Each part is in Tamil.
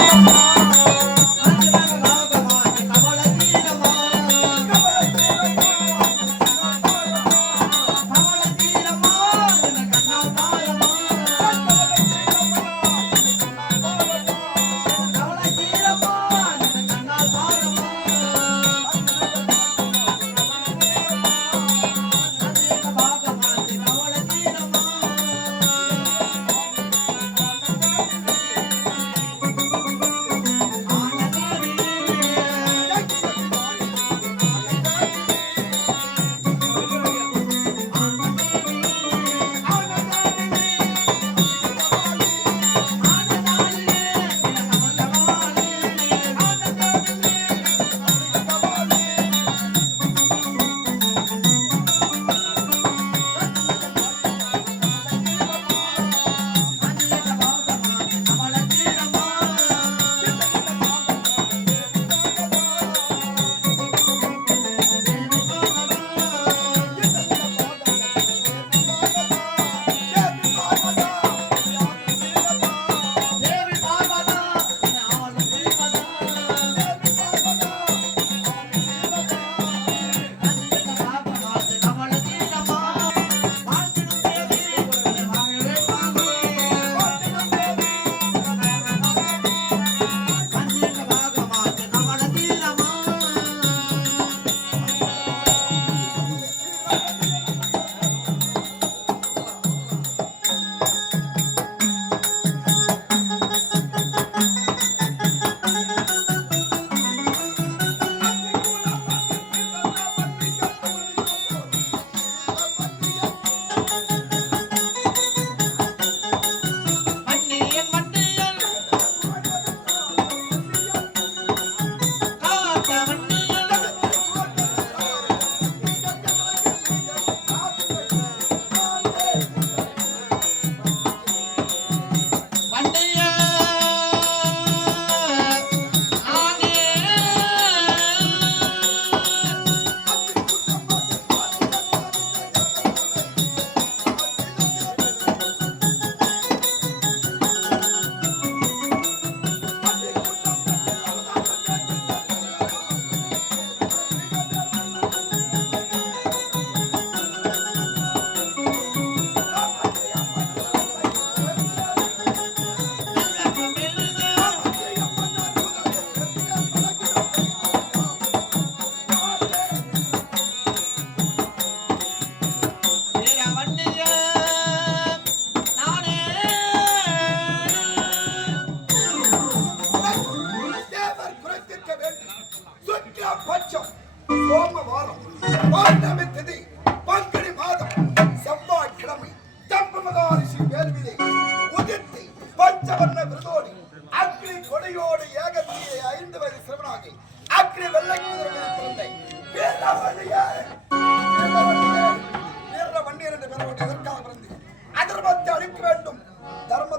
அந்நியன்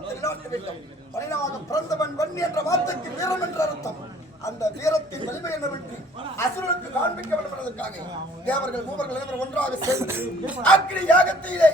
தர்மத்தை நிலைநாட்ட வேண்டும் மனிதனாக பிறந்தவன் வன்னி என்ற வார்த்தைக்கு வீரம் என்ற அர்த்தம். அந்த வீரத்தின் வலிமை என்னவென்று அசுரனுக்கு காண்பிக்க வேண்டும் என்பதற்காக தேவர்கள் மூவர்கள் ஒன்றாக சேர்ந்து அக்னி யாகத்திலே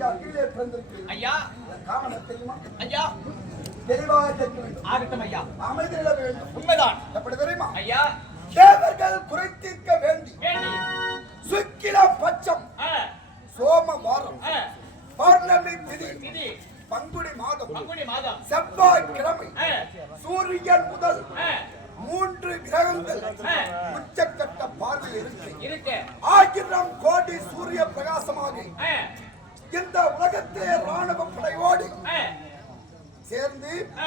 இங்க அகிலே பிறந்திருக்கிறேன் ஐயா. காரணம் தெரியுமா? ஐயா. தெளிவாக கேட்க வேண்டும் ஆகட்டும் ஐயா. அமைதியில வேண்டும். உண்மைதான். எப்படி தெரியுமா? ஐயா. தேவர்கள் குறைத்திருக்க வேண்டி. சுக்கில பட்சம். சோம வாரம். பௌர்ணமி திதி. பங்குனி மாதம். செவ்வாய் கிழமை சூரியன் முதல். மூன்று கிரகங்கள். உச்சக்கட்ட பார்வை இருக்கு. ஆயிரம் கோடி சூரிய பிரகாசமாக. இந்த உலகத்தை ராணுவ படையோடு சேர்ந்து ஆ,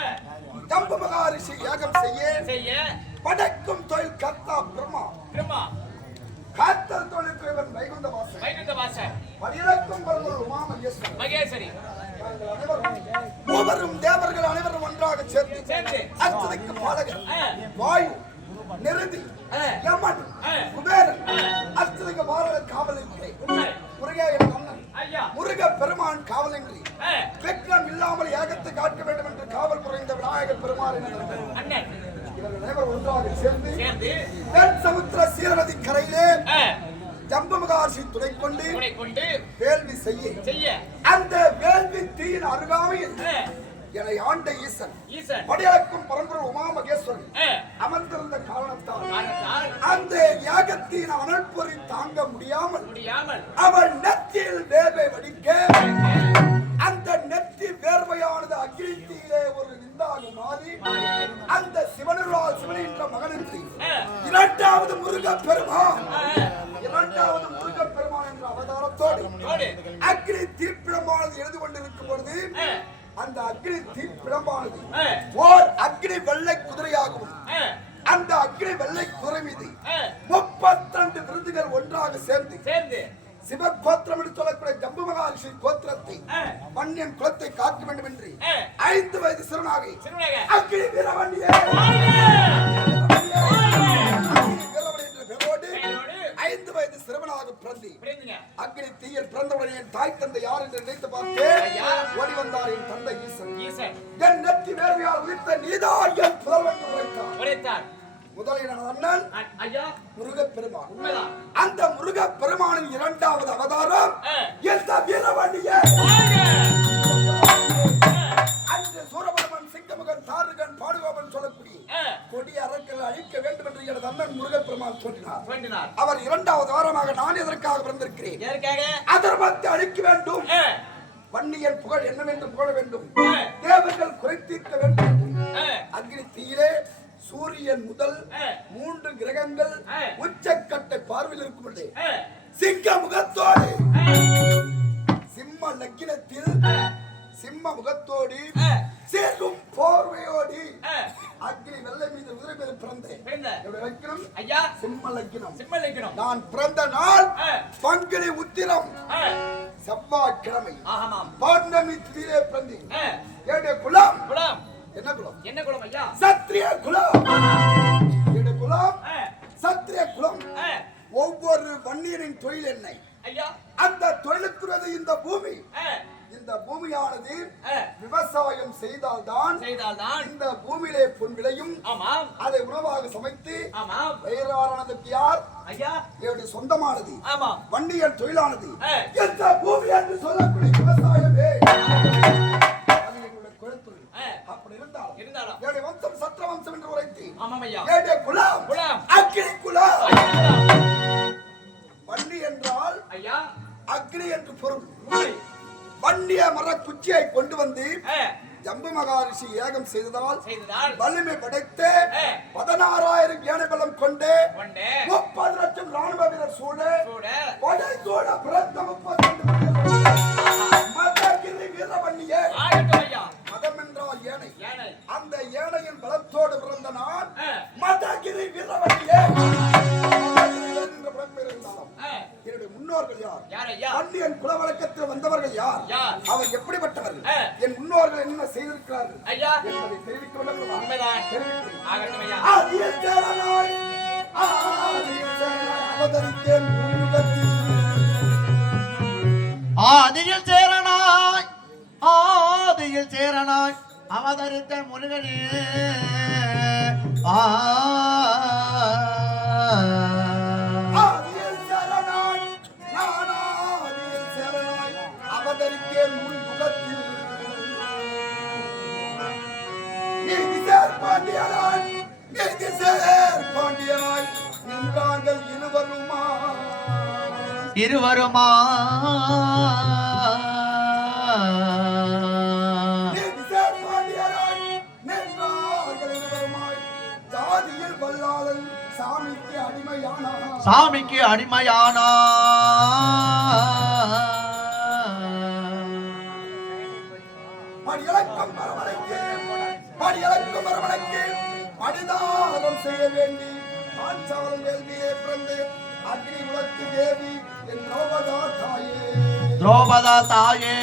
ஜம்பு மகாரிஷி யாகம் செய்ய செய்ய. படைக்கும் தொழில் கர்த்தா பிரம்மா. பிரம்மா. காத்தல் தொழிலுக்கு இவன் வைகுந்த வாசன் வைகுந்த வாசன் பனிரக்கும் பரவல் உமாமகேஸ்வரன் மகேஸ்வரி அனைவரும் மூவரும் தேவர்கள் அனைவரும் ஒன்றாக சேர்ந்து சேர்ந்து. அச்சதைக்கு பாலகர் ஆ. வாயு நிருதி. யமன். குபேரன் பெருமான் காவலின்றி ஆ, விக்ரம் இல்லாமல் ஏகத்தை காக்க வேண்டும் என்று காவல் புரிந்த விநாயகர் அண்ணன் இவர்கள் அனைவரும் ஒன்றாக சேர்ந்து தென் சமுத்திர கரையிலே துணை கொண்டு வேள்வி செய்ய அந்த வேள்வி தீயின் அருகாமையில் என்னை ஆண்ட ஈசன். படியளக்கும் பரம்பரை உமா மகேஸ்வரன் அமர்ந்திருந்த காரணத்தால் அந்த யாகத்தின் அனல்பொறி தாங்க முடியாமல் அவள் நெத்தியில் வேர்வை வடிக்க அந்த நெத்தி வேர்வையானது அகிலித்தியிலே ஒரு விந்தாக மாறி அந்த சிவனருளால் சிவன் என்ற மகனின்றி ஆ, இரண்டாவது முருக பெருமான் இரண்டாவது முருக பெருமான் என்ற அவதாரத்தோடு. அக்னி தீப்பிழமானது எழுதி கொண்டிருக்கும் பொழுது அந்த அக்னி தீப்பிழமானது ஆ, ஓர் அக்னி வெள்ளை குதிரையாகவும் அந்த அக்னி வெள்ளை குதிரை மீது முப்பத்தி விருதுகள் ஒன்றாக சேர்ந்து சேர்ந்து. சிவகோத்திரம் என்று சொல்லக்கூடிய ஜம்பு மகாரிஷி கோத்திரத்தை மண்ணின் குலத்தை காக்க வேண்டும் என்று ஐந்து வயது சிறுநாகை. அக்னி வீரவண்டியே சிறுவனாக பிறந்தி. அக்னி தீயில் பிறந்தவுடன் என் தாய் தந்தை யார் என்று நினைத்து பார்த்து ஐயா. ஓடி வந்தார் என் தந்தை ஈசன். என் நெத்தி வேர்வையால் உயிர்த்த நீதான் என் புதல்வன் உரைத்தார். எனது அண்ணன் முருகப் பெருமான் அந்த முருகப் பெருமானின் இரண்டாவது அவதாரம் புகழ் என்னவென்று புகழ வேண்டும். தேவர்கள் குறைத்தீர்க்க வேண்டும். அக்னி தீயிலே சூரியன் முதல். மூன்று கிரகங்கள். உச்சக்கட்டை பார்வையில் இருக்கும் பொழுது சிங்க முகத்தோடு சிம்ம லக்கினத்தில் சிம்ம முகத்தோடு ஆ, சேர்க்கும் போர்வையோடு. அக்னி வெள்ளை மீது குதிரை மீது பிறந்தேன் பிறந்த. என்னுடைய லக்கினம் ஐயா. சிம்ம லக்கினம். நான் பிறந்த நாள் பங்குனி உத்திரம். செவ்வாய்க்கிழமை. ஆமாம். பௌர்ணமி திதியிலே பிறந்தேன். ஆ, என்னுடைய குலம். குலம். என்ன குலம்? என்ன குலம் ஐயா? சத்திரிய குலம். என்னுடைய குலம்? சத்திரிய குலம். ஒவ்வொரு வன்னியரின் தொழில் என்ன? ஐயா. அந்த தொழிலுக்குறது இந்த பூமி. இந்த பூமியானது விவசாயம் செய்தால்தான் செய்தால்தான் இந்த பூமியிலே பொன் விளையும் ஆமாம். அதை உணவாக சமைத்து ஆமாம். வயிறானதுக்கு யார்? ஐயா. என்னுடைய சொந்தமானது. ஆமாம் வன்னியர் தொழிலானது. எந்த பூமி என்று சொல்லக்கூடிய விவசாயமே. அது குலத்தொழில் அப்படி இருந்தால் இருந்தாலும். என்னுடைய வம்சம் சத்திர வம்சம் என்று உரைத்து ஆமாம் ஐயா. என்னுடைய குலம் குலம். அக்னி குலம். ஐயா, குலம். வன்னி என்றால் ஐயா. அக்னி என்று பொருள். வன்னிய மர குச்சியை கொண்டு வந்து ஆ, ஜம்பு மகாரிஷி ஏகம் செய்ததால் வலிமை படைத்து. பதினாறாயிரம் பலம் கொண்டு முப்பது லட்சம் ராணுவ வீரர் சூழ படை சூழ பிறந்த முப்பத்தி மதகிரி ஐயா மதம் என்றால் ஏனை ஏனை அந்த ஏனையின் பலத்தோடு பிறந்த நான் மதகிரி ஆ, என்னுடைய முன்னோர்கள் யார்? யார் ஐயா? வன்னியன் குல வழக்கத்தில் வந்தவர்கள் யார்? அவர் எப்படிப்பட்டவர்கள். என் முன்னோர்கள் என்ன செய்திருக்கிறார்கள் ஐயா என்பதை தெரிவிக்க வேண்டும் உண்மைதான். ஆகட்டும் ஐயா ஆதியில் சேரனாய், ஆதியில் சேரனாய் அவதரித்தேன் உன்னிடத்தில். ஆதியில் சேரனாய் ஆதியில் சேரனாய் அவதரித்த முருகனே ஆ இருவருமா? சாமிக்கு அடிமையானா படியளக்கம் மரமலைக்கு மரமலைக்கு செய்ய வேண்டி பிறந்து அக்னி தேவி என் தாயே திரௌபதா தாயே